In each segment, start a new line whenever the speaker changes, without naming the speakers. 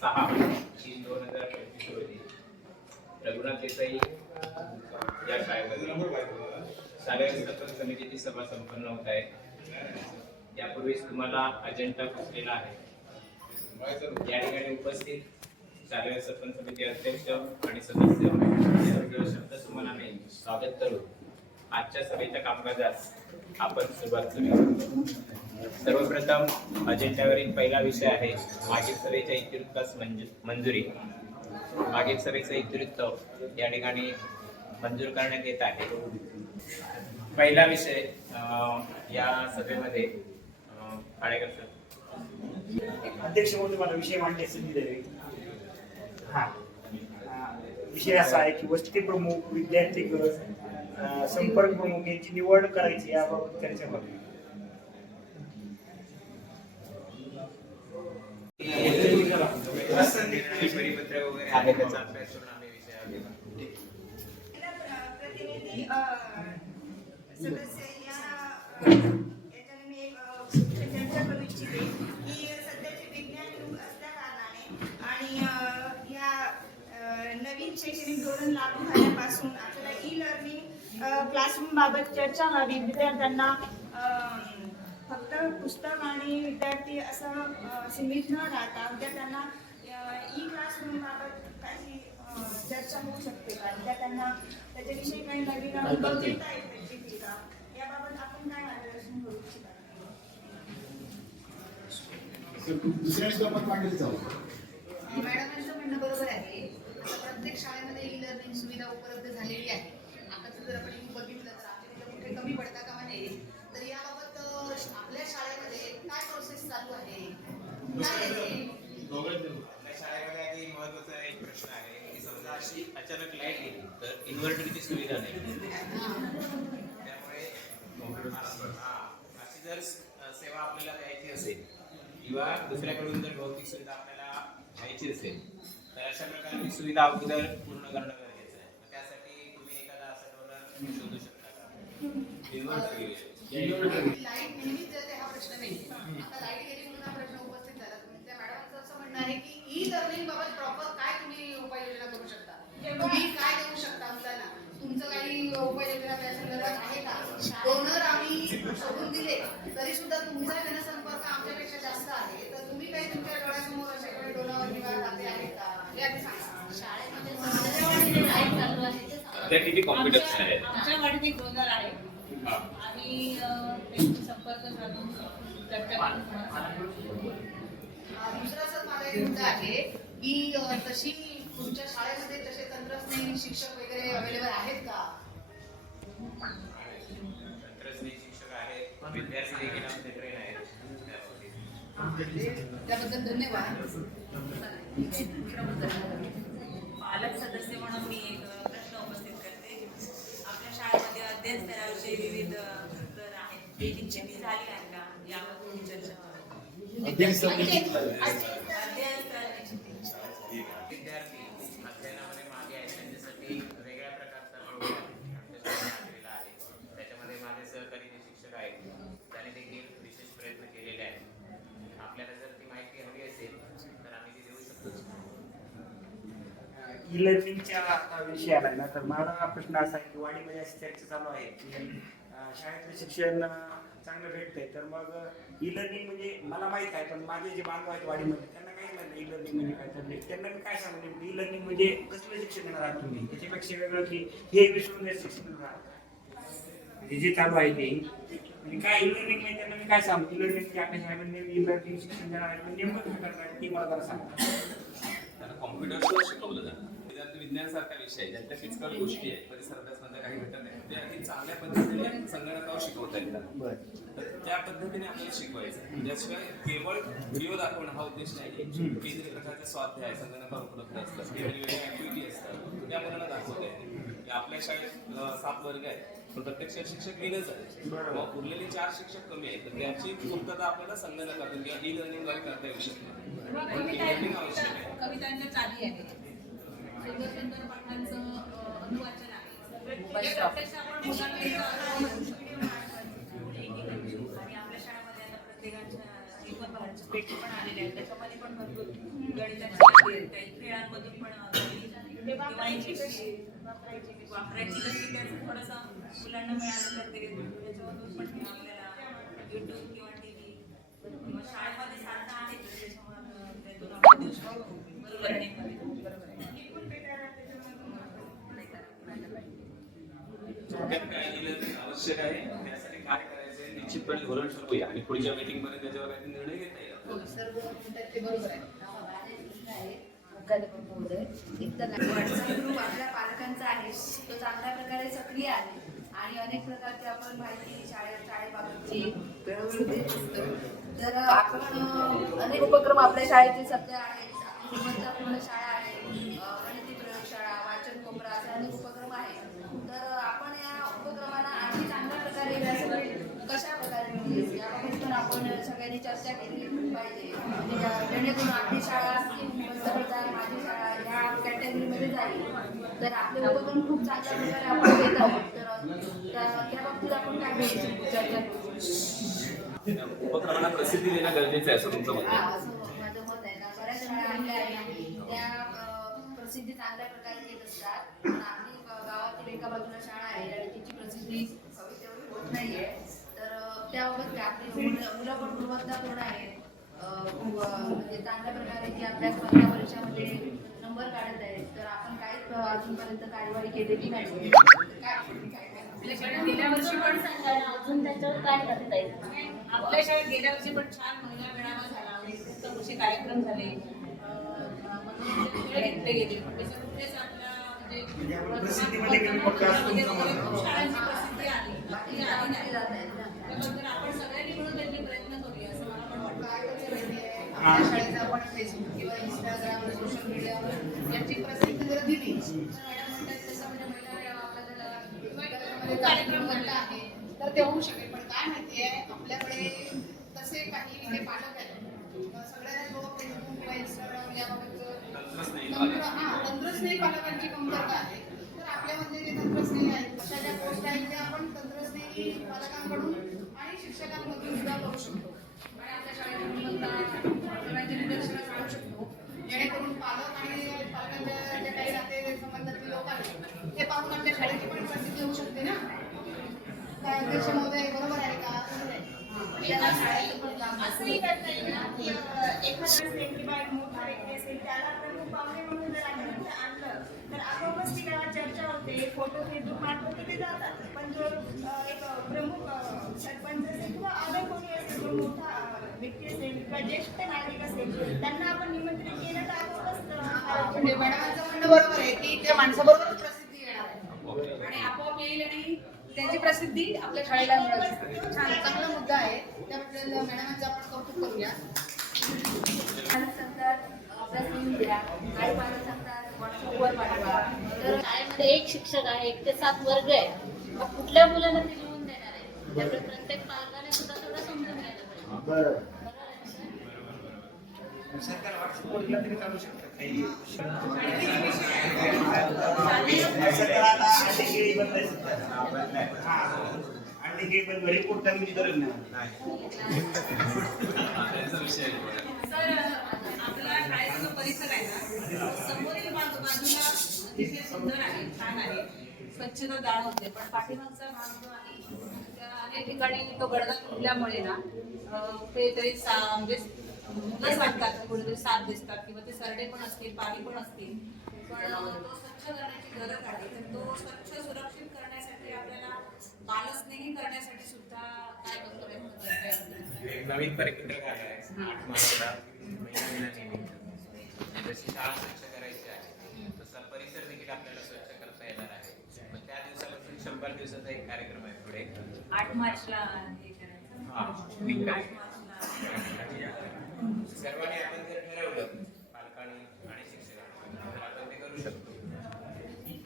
सहा तीन दोन हजार पंचवीस रोजी. रघुनाथ देसाई या शाळेमध्ये. शालेय व्यवस्थापन समितीची सभा संपन्न होत आहे. यापूर्वीच तुम्हाला अजेंडा पुसलेला आहे? या ठिकाणी उपस्थित शालेय व्यवस्थापन समिती अध्यक्ष आणि सदस्य. तुम्हाला मी स्वागत करू. आजच्या सभेच्या कामकाजास आपण सुरुवात करूया. सर्वप्रथम अजेंड्यावरील पहिला विषय आहे मागील सभेच्या इतिवृत्तास मंजू मंजुरी. मागील सभेचं इतिवृत्त या ठिकाणी मंजूर करण्यात येत आहे. पहिला विषय अं, या सभेमध्ये पाडेकर सर.
अध्यक्ष म्हणून मला विषय मांडले संधी द्यावी हा. विषय असा आहे की वस्ती प्रमुख विद्यार्थी गट संपर्क प्रमुख यांची निवड करायची याबाबत चर्चा करू
परिपत्र वगैरे आहे त्याचा अभ्यास करून आम्ही विषयावर घेऊ.
व्हावी विद्यार्थ्यांना. फक्त पुस्तक आणि विद्यार्थी असं सीमित न राहता विद्यार्थ्यांना ई क्लासरूम बाबत काही चर्चा होऊ शकते का? विद्यार्थ्यांना त्याच्याविषयी काही नवीन अनुभव देता येतील का? याबाबत आपण काय मार्गदर्शन करू इच्छिता?
दुसऱ्या मांडली जाऊ
मॅडमांचं म्हणणं बरोबर आहे. प्रत्येक शाळेमध्ये ई लर्निंग सुविधा उपलब्ध
इन्व्हर्टरची सुविधा नाही. त्यामुळे हा, अशी जर सेवा आपल्याला द्यायची असेल किंवा दुसऱ्याकडून जर भौतिक सुविधा आपल्याला घ्यायची असेल तर अशा प्रकारची सुविधा अगोदर पूर्ण करणं गरजेचं आहे. त्यासाठी तुम्ही एखादा असं डोनर शोधू शकता. का इन्व्हर्टर.
लाइट नेहमीच जाते हा प्रश्न नाही. आता लाइट गेली म्हणून हा प्रश्न उपस्थित झाला. तुम्ही त्या मॅडमांचं असं म्हणणं आहे की ई लर्निंग बाबत प्रॉपर काय तुम्ही उपाययोजना करू शकता तुम्ही काय देऊ शकता मुलांना तुमचं काही उपाययोजना त्या संदर्भात आहे का? डोनर आम्ही शोधून दिले तरी सुद्धा तुमचा जनसंपर्क आमच्यापेक्षा जास्त आहे. तर तुम्ही काही तुमच्या डोळ्यासमोर काही डोनर किंवा दाते आहेत का? हे सांगा.
शाळेमध्ये आहे ते
किती
डोनर आहे. आम्ही त्यांची संपर्क साधून चर्चा
दुसरा सर मला एक मुद्दा आहे की तशी तुमच्या शाळेमध्ये तंत्रज्ञानी शिक्षक वगैरे अवेलेबल आहेत का?
तंत्रज्ञ शिक्षक आहेत विद्यार्थी देखील आमचे ट्रेन आहेत. त्याबाबतीत.
त्याबद्दल धन्यवाद.
पालक सदस्य म्हणून मी एक प्रश्न उपस्थित करते. आपल्या शाळेमध्ये अध्ययन स्तराविषयी विविध दर आहेत. ते निश्चिती झाली आहे का? यावर थोडी चर्चा
ई लर्निंगच्या विषयाला ना तर माझा प्रश्न असा आहे की वाडीमध्ये अशी चर्चा चालू आहे की शाळेतलं शिक्षण चांगलं भेटतंय. तर मग ई लर्निंग म्हणजे मला माहीत आहे पण माझे जे बांधव आहेत वाडीमध्ये त्यांना काही माहीत ई लर्निंग म्हणजे काय? तर त्यांना मी काय सांगू? नेमकं ई लर्निंग म्हणजे कसलं शिक्षण देणार आहात तुम्ही? त्याच्यापेक्षा वेगळं की हे विसरून शिक्षण देणार हे जे चालू आहे ते. म्हणजे काय ई लर्निंग म्हणजे त्यांना मी काय सांगू? ई लर्निंग आपल्या शाळेमध्ये ई लर्निंग शिक्षण देणार आहे म्हणजे नेमकं काय करणार ते मला जरा सांगा.
त्यांना कॉम्प्युटरवर शिकवलं जाणार विद्यार्थी विज्ञान सारखा विषय आहे. ज्यांच्या फिजिकल गोष्टी आहेत परिसर काही घटक आहेत. ते अगदी चांगल्या पद्धतीने संगणकावर शिकवता येतात. तर त्या पद्धतीने आपल्याला शिकवायचं त्याशिवाय केवळ व्हिडिओ दाखवणं हा उद्देश नाही कितीतरी प्रकारचे स्वाध्याय संगणकावर उपलब्ध असतात. वेगवेगळ्या ऍक्टिव्हिटी असतात. त्या मुलांना दाखवता येते की आपल्या शाळेत सात वर्ग आहेत. पण प्रत्यक्षात शिक्षक तीनच आहेत मग उरलेले चार शिक्षक कमी आहेत. तर त्याची पूर्तता आपल्याला संगणकातून किंवा ई लर्निंगद्वारे करता येऊ शकते. म्हणून ई लर्निंग आवश्यक आहे.
कवितांच्या चाली आहे सुंदर सुंदर पाठांचं अं, अनुवाचन आहे. प्रत्यक्ष आपण मुलांना इथं अनुभवू शकतो.
आणि आपल्या शाळेमध्ये आता प्रत्येकाच्या पेपर बाहेरचे पेटी पण आलेले आहेत. त्याच्यामध्ये पण भरपूर गणिताचे खेळांमधून पण किंवा इंग्लिश वापरायची लसी त्याचं थोडंसं मुलांना मिळालं तर ते त्याच्यामधून पण आपल्याला युट्यूब किंवा टी व्ही किंवा शाळेमध्ये साधनं आहेत तर त्याच्यामुळे आपण त्यातून आपण देऊ शकतो बरोबर आहे
थोडक्यात काय दिलं तर आवश्यक आहे. त्यासाठी काय करायचं आहे निश्चितपणे धोरण ठरवूया आणि पुढच्या मीटिंगमध्ये त्याच्यावर काही निर्णय घेता येईल.
हो,
व्हॉट्सअप हो, ग्रुप आपल्या पालकांचा आहे. तो चांगल्या प्रकारे सक्रिय आहे. आणि अनेक प्रकारची आपण माहिती शाळेत शाळेबाबतची वेळोवेळी देत असतो तर आपण अनेक उपक्रम आपल्या शाळेचे सध्या आहेत. आपली शाळा आहे अं, गणिती प्रयोगशाळा वाचन कोपरा असे अनेक उपक्रम आहेत तर आपण या उपक्रमांना आणखी चांगल्या प्रकारे व्यासपीठ कशा प्रकारे मिळेल याबाबत पण आपण सगळ्यांनी चर्चा केली पाहिजे. म्हणजे ज्या- जेणेकरून आपली शाळा पंतप्रधान माझी शाळा या कॅटेगरीमध्ये जाईल. तर आपले उपक्रम खूप चांगल्या प्रकारे आपण घेत आहोत तर त्या बाबतीत आपण काय बोलू? चर्चा करू.
उपक्रमांना प्रसिद्धी देणं गरजेचं आहे असं तुमचं
हा, माझं मत आहे. ना बऱ्याच शाळा आहेत. त्या प्रसिद्धी चांगल्या प्रकारे असतात. पण आपली गावातील एका बाजूला शाळा आहे आणि तिची प्रसिद्धी होत नाहीये. त्याबाबत काय आपली मुलं पण गुणवत्तापूर्ण आहेत अं, खूप, अं, म्हणजे चांगल्या प्रकारे जी आपल्या स्पर्धा परीक्षामध्ये नंबर काढत आहेत. तर आपण काहीच अजूनपर्यंत कार्यवाही केलेली नाही.
आपल्याकडे गेल्या वर्षी पण अजून त्याच्यावर काय करता येईल? आपल्या शाळेत गेल्या वर्षी पण छान महिला मेळावा झाला. उपयुक्त कृषी कार्यक्रम झाले. मनोरंजन खेळ घेतले गेले. त्याच्या कुठेच आपल्या म्हणजे शाळांची प्रसिद्धी आली. आली नाही.
शाळेचं आपण फेसबुक किंवा इंस्टाग्राम सोशल मीडियावर याची प्रसिद्धी जर दिली म्हणजे कार्यक्रम घडला आहे तर ते होऊ शकेल. पण काय माहितीये आपल्याकडे तसे काही इथे पालक आहेत. सगळ्यांना लोक फेसबुक किंवा इंस्टाग्राम याबाबत हा तंत्रस्नेही पालकांची कमतरता आहे तर आपल्यामध्ये जे तंत्रस्नेही आहेत अशा ज्या गोष्टी आहेत त्या आपण तंत्रस्नेही पालकांकडून शिक्षकांमधून सुद्धा करू शकतो. आणि आपल्या शाळेत निदर्शनास आणू शकतो. जेणेकरून पालक आणि पालकांच्या जे काही नाते संबंधातले लोक आहेत ते पाहून आपल्या शाळेची पण प्रसिद्धी होऊ शकते ना? काय अध्यक्ष महोदय बरोबर आहे का?
असंही करता येईल ना की एखादा एक मोठा व्यक्ती असेल त्याला प्रमुख पाहुणे म्हणून जर आणलं तर आपोआपच ती गावात चर्चा होते फोटो फेसबुक मार्फत तिथे जातात. पण जो एक प्रमुख अं, सरपंच असेल किंवा अदर कोणी असेल जो मोठा अं, व्यक्ती असेल किंवा ज्येष्ठ नागरिक असेल त्यांना आपण निमंत्रित केलं तर आपोआपच अं,
म्हणजे मॅडमांचं म्हणणं बरोबर आहे. की त्या माणसाबरोबर प्रसिद्धी येणार आहे.
आणि आपोआप येईल आणि त्याची प्रसिद्धी आपल्या शाळेला मिळेल.
छान चांगला मुद्दा आहे. त्याबद्दल मॅडमांचं आपण कौतुक करूया.
तर
शाळेमध्ये एक शिक्षक आहे एक ते सात वर्ग आहे. मग कुठल्या मुलांना ते लिहून देणार आहे? त्यामुळे प्रत्येक पालकाने सुद्धा थोडं समजून घ्यायला पाहिजे.
बरं.
बरोबर आहे ना?
सरकार व्हॉट्सअपवर तरी चालू शकतं.
आपला परिसर आहे ना समोरील बाजूला अतिशय सुंदर आहे छान आहे स्वच्छता जाणवते पण पाठीमागचा भाग जो आहे त्या अनेक ठिकाणी तो गडगा तुटल्यामुळे ना ते तरी म्हणजे न सांगतात कुठेतरी साथ दिसतात किंवा ते सरडे पण असतील पाणी पण असतील. पण तो स्वच्छ करण्याची गरज आहे. तर तो स्वच्छ सुरक्षित करण्यासाठी आपल्याला बालस्नेही करण्यासाठी सुद्धा काय वक्तव्य करता येईल
एक नवीन परिपत्रक आलं आहे. महाराष्ट्रात महिला दिनानिमित्त जशी शाळा स्वच्छ करायची आहे. तसा परिसर देखील आपल्याला स्वच्छ करता येणार आहे. मग त्या दिवसापासून शंभर दिवसाचा एक कार्यक्रम आहे पुढे.
आठ मार्चला हे करायचं. आठ. मार्चला.
सर्वांनी आपण जर ठरवलं पालकांनी आणि शिक्षकांनी तर आपण ते करू शकतो.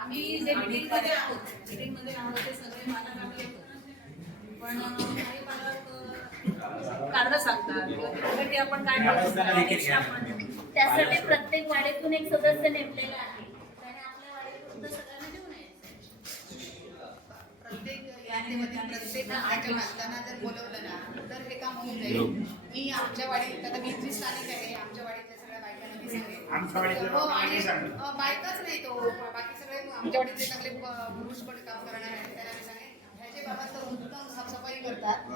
आम्ही जे मीटिंगमध्ये आहोत मीटिंगमध्ये आहोत ते सगळे पालक आम्ही पण काही पालक कारणं सांगतात. किंवा त्याच्यासाठी आपण काय करू शकतो आपण
त्यासाठी प्रत्येक वाडीतून एक सदस्य नेमलेला आहे. आणि आपल्या वाडीतून सगळ्यांना घेऊन यायचं
प्रत्येक प्रत्येक घटकाच्या मालकांना जर बोलवलं ना तर हे काम होऊन जाईल. मी आमच्या वाडीत आता मी इथली स्थानिक आहे आमच्या वाडीतल्या सगळ्या बायकांना मी सांगेन.
आमच्या वाडीतले
हो आणि
नाही सांगितलं.
अ, बायकाच नाही तो बाकी सगळे आमच्या वाडीतले प- पुरुष पण काम करणार आहेत त्याला मी सांगेन. ह्याचे बाबा तर उत्तम साफसफाई करतात. अ,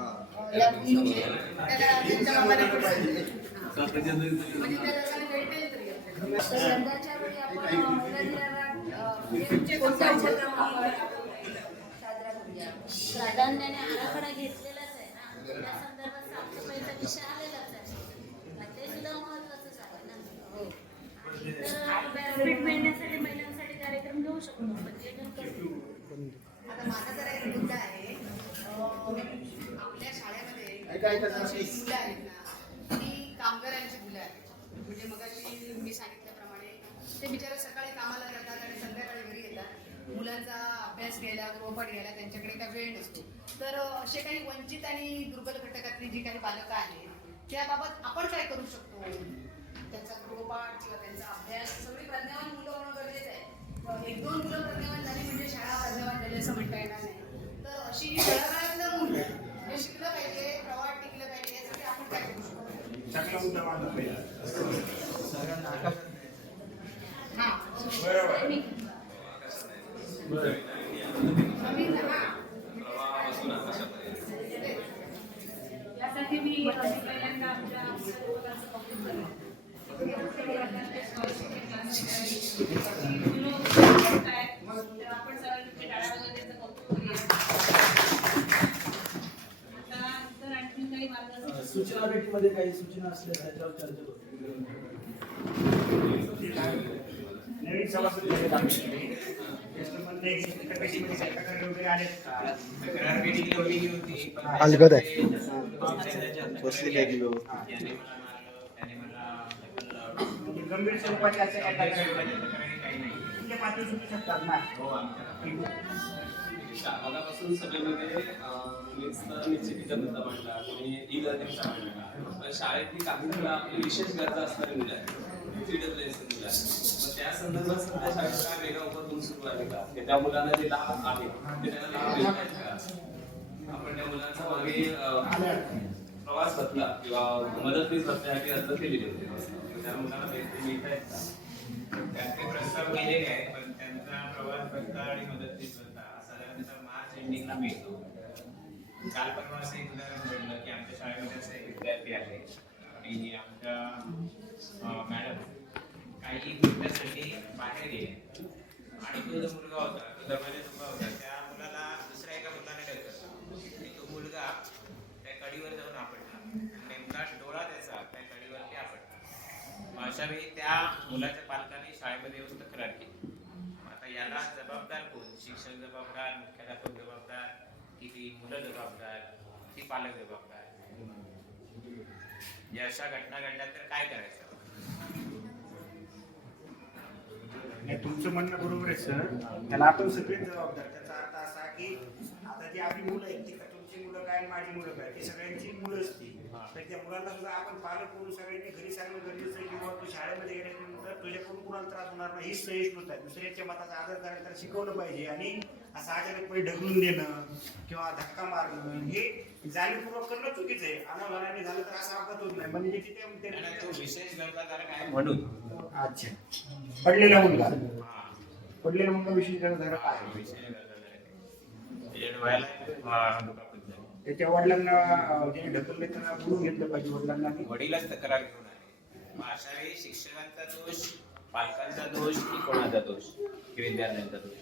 या कुंडूचे त्याला त्यांच्या बाबाने म्हणजे त्या लोकांनी भेटेल तरी आपल्याला.
वेळी आपण म्हणजे
प्राधान्याने आराखडा घेतलेलाच आहे ना. त्या संदर्भात साफसफाईचा विषय आलेलाच आहे ते सुद्धा महत्वाचंच आहे ना तर महिलांसाठी कार्यक्रम घेऊ शकतो.
आता माझा जरा एक मुद्दा आहे. आपल्या शाळेमध्ये. मुलं आहेत ना ती कामगारांची मुलं आहेत. म्हणजे मगाशी मी सांगितल्याप्रमाणे ते बिचारे सकाळी कामाला जातात आणि संध्याकाळी घरी येतात. मुलांचा अभ्यास घ्यायला गृहपाठ घ्यायला त्यांच्याकडे काय वेळ नसतो. तर असे काही वंचित आणि दुर्बल घटकातली जी काही बालकं आहेत त्याबाबत आपण काय करू शकतो? त्यांचा गृहपाठ किंवा त्यांचा अभ्यास सगळी प्रज्ञावान मुलं होणं गरजेचं आहे. एक दोन मुलं प्रज्ञावान झाली म्हणजे शाळा प्रज्ञावान झाली असं म्हणता येणार नाही. तर अशी तळागाळातलं मुलं हे शिकलं पाहिजे प्रवाह टिकलं पाहिजे यासाठी आपण काय करू शकतो? हा.
बरोबर
नवीन हा
प्रवाहापासून आकाशापर्यंत
यासाठी मी पहिल्यांदा आमच्या मुलांचं कौतुक करते. तर आपण सगळ्यांनी टाळ्या वाजवून त्यांचं कौतुक करूया. आता जर आणखीन काही मार्ग असेल
सूचना भेटीमध्ये काही सूचना असल्या त्याच्यावर चर्चा करू.
नवीन सभासद
अलगद आहे. बसली काय की.
म्हणजे गंभीर काही सुटू शकतात ना
हो
निश्चितीचा मुद्दा मांडला कोणी मांडला पण शाळेतली काही मुलं आपली विशेष गरजा असणारी मुलं आहेत. त्या संदर्भात सध्या शाळेत काय वेगळा उपक्रम सुरू आहे का? की त्या मुलांना जे लाभ आहे ते त्यांना लाभ का आपण त्या मुलांचा मागे प्रवास भत्ता किंवा मदत भत्त्यासाठी अर्ज केलेले होते. त्या मुलांना भेट मिळत आहेत का?
त्यांचे प्रस्ताव गेलेले आहेत पण त्यांचा प्रवास भत्ता आणि मदत भत्ता साधारणतः मार्च एंडिंगला मिळतो. काल परवा असं एक उदाहरण घडलं की आमच्या शाळेमध्ये असं एक विद्यार्थी आहे. आणि आमच्या मॅडम काही मिनिटासाठी बाहेर गेले. आणि तो जो मुलगा होता तो दरवाजा उभा होता त्या मुलाला दुसऱ्या एका मुलाने ढकललं आणि तो मुलगा त्या कडीवर जाऊन आपटला. नेमका डोळा त्याचा त्या कडीवरती आपटला. अशा वेळी त्या मुलाच्या पालकांनी शाळेमध्ये येऊन तक्रार केली. आता याला जबाबदार कोण? शिक्षक जबाबदार मुख्याध्यापक जबाबदार की ती मुलं जबाबदार ती पालक जबाबदार? या अशा घटना घडल्या तर काय करायचं?
तुमचं म्हणणं बरोबर आहे सर. त्याला आपण सगळेच जबाबदार. त्याचा अर्थ असा की आता जी आपली मुलं आहेत ती का तुमची मुलं काय माझी मुलं काय? ती सगळ्यांची मुलं असतील. तर त्या मुलांना सुद्धा आपण पालक करून सगळ्यांनी घरी सांगणं गरजेचं आहे किंवा तू शाळेमध्ये गेल्यानंतर तुझ्याकडून कुणाला त्रास होणार नाही? ही सहिष्णुता आहे. दुसऱ्याच्या मताचा आदर करायला शिकवलं पाहिजे. आणि असं अचानकपणे ढकलून देणं किंवा धक्का मारणं हे जाणीवपूर्वक करणं चुकीचं आहे. अनावधानाने झालं तर असा अपघात होत नाही. म्हणजे तिथे
विशेष गरजाधारक आहे म्हणून.
अच्छा. पडलेला मुलगा. पडलेला मुलगा विशेष गरज आहे
विशेष गरजाधारक आहे त्याच्या हा,
वडिलांना ज्याने ढकलले त्यांना बोलून घेतलं पाहिजे वडिलांना. की
वडीलच तक्रार घेऊन मग अशा वेळी शिक्षकांचा दोष पालकांचा दोष की कोणाचा दोष? की विद्यार्थ्यांचा दोष?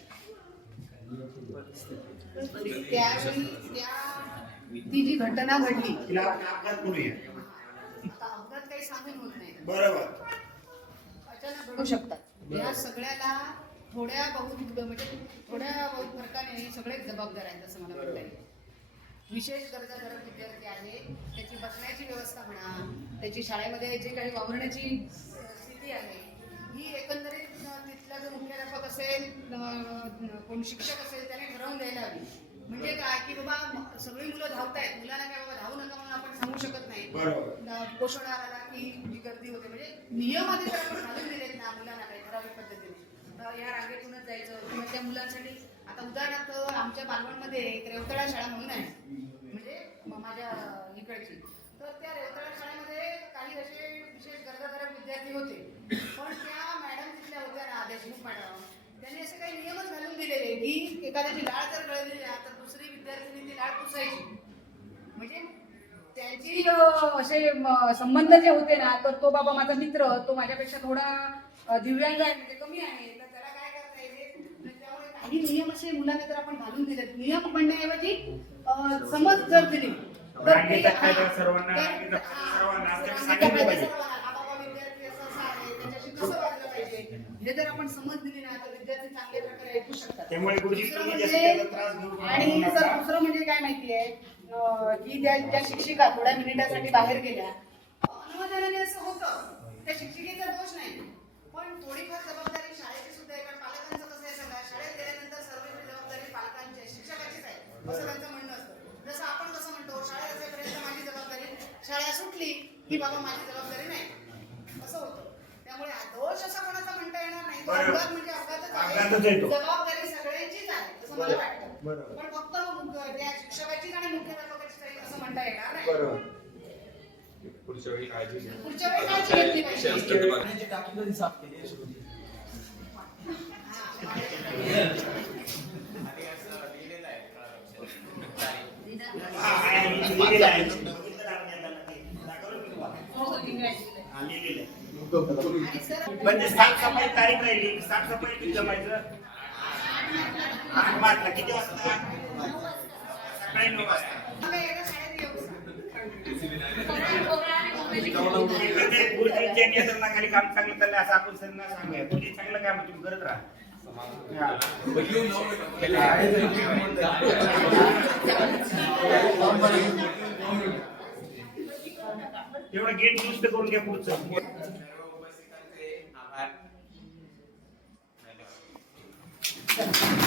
त्यावेळी त्या ती जी घटना घडली.
तिला आपण अपघात
आता अपघात काही सांगून होत नाही.
बरोबर.
अचानक घडू शकतात. या सगळ्याला थोड्या बहुत म्हणजे थोड्या बहुत फरकाने सगळेच जबाबदार आहेत असं मला म्हणता येईल विशेष गरजाधारक विद्यार्थी आहे. त्याची बसण्याची व्यवस्था म्हणा त्याची शाळेमध्ये जे काही वावरण्याची स्थिती आहे कोण शिक्षक असेल त्याने ठरवून द्यायला हवी. म्हणजे काय की बाबा सगळी मुलं धावत आहेत मुलांना काय बाबा धावू नका म्हणून आपण सांगू शकत नाही. पोषणाला की गर्दी होते. म्हणजे नियम आधी आपण घालून दिलेत ना मुलांना काही ठराविक पद्धतीने. या रांगेतूनच जायचं. किंवा त्या मुलांसाठी आता उदाहरणार्थ आमच्या पालवणमध्ये एक रेवतळा शाळा म्हणून आहे. म्हणजे माझ्या इकडची. तर त्या रेवतळा शाळेमध्ये काही असे विशेष गरजाधारक विद्यार्थी होते. पण त्या मॅडम तिथल्या होत्या ना देशमुख मॅडम त्यांनी असे काही नियमच एखाद्याची लाळ जर गळलेली आहे तर दुसरी विद्यार्थिनी ती लाळ पुसायची म्हणजे त्यांची असे संबंध जे होते ना तर तो बाबा माझा मित्र तो माझ्यापेक्षा थोडा दिव्यांग आहे म्हणजे कमी आहे तर त्याला काय करता येते त्यामुळे काही नियम असे मुलांना जर आपण घालून दिले नियम म्हणण्याऐवजी समज जर दिली तर ते- हा.
सर्वांना,
हा.
पाहिजे.
हा बाबा विद्यार्थी असं असं आहे, त्याच्याशी कसं वागलं पाहिजे हे जर आपण समज दिली ना तर विद्यार्थी प्रकारे ऐकू शकतात.
त्यामुळे गुरुजी
दुसरं
तुम्ही
म्हणजे-
जास्तीत जास्त त्रास घेऊ नका.
आणि सर दुसरं म्हणजे काय माहितीये अं, की ज्या ज्या शिक्षिका थोड्या मिनिटासाठी बाहेर गेल्या. अनवधानाने असं होतं. त्या शिक्षिकेचा दोष नाही. पण थोडीफार जबाबदारी शाळेची सुद्धा आहे. कारण पालकांचं कसं आहे सांगा? शाळेत गेल्यानंतर सर्व जबाबदारी पालकांची आहे. शिक्षकाचीच आहे. असं त्यांचं म्हणणं असतं. जसं आपण कसं म्हणतो शाळेत असेपर्यंत माझी जबाबदारी शाळा सुटली की बाबा माझी जबाबदारी नाही. असं होतं. त्यामुळे दोष असा कोणाचा म्हणता येणार नाही. तो
बरोबर.
अपघात म्हणजे अपघातच
अपघातच
आहे
आहे तो.
जबाबदारी सगळ्यांचीच आहे. असं मला वाटतं.
बरोबर.
पण फक्त त्या शिक्षकाचीच आणि मुख्याध्यापकाचीच आहे असं म्हणता येणार नाही.
बरोबर.
पुढच्या वेळी काळजी घ्या.
पुढच्या वेळी काळजी घेतली पाहिजे.
असतात ते बघा.
पाण्याची टाकी कधी साफ केली आहे सुरुवातीला?
हा, आहे, लिहिलेलं आहे. बघितलं ना आपण याला ते. दाखवलं मी तुम्हाला.
हो, लिहिलंय, लिहिलंय.
हा, लिहिलेलं आहे.
आणि सर
म्हणजे साफसफाई तारीख राहिली साफसफाई किती जमायचं आठ मार्चला किती वाजता? सकाळी नऊ वाजता.
मला
नियंत्रणाखाली काम चांगलं चाललंय असं आपण सगळ्यांना सांगूया. तुम्ही चांगलं काम तुम्ही करत राहा. एवढं तेवढं गेट दुरुस्त करून घ्या पुढचं.
Thank you.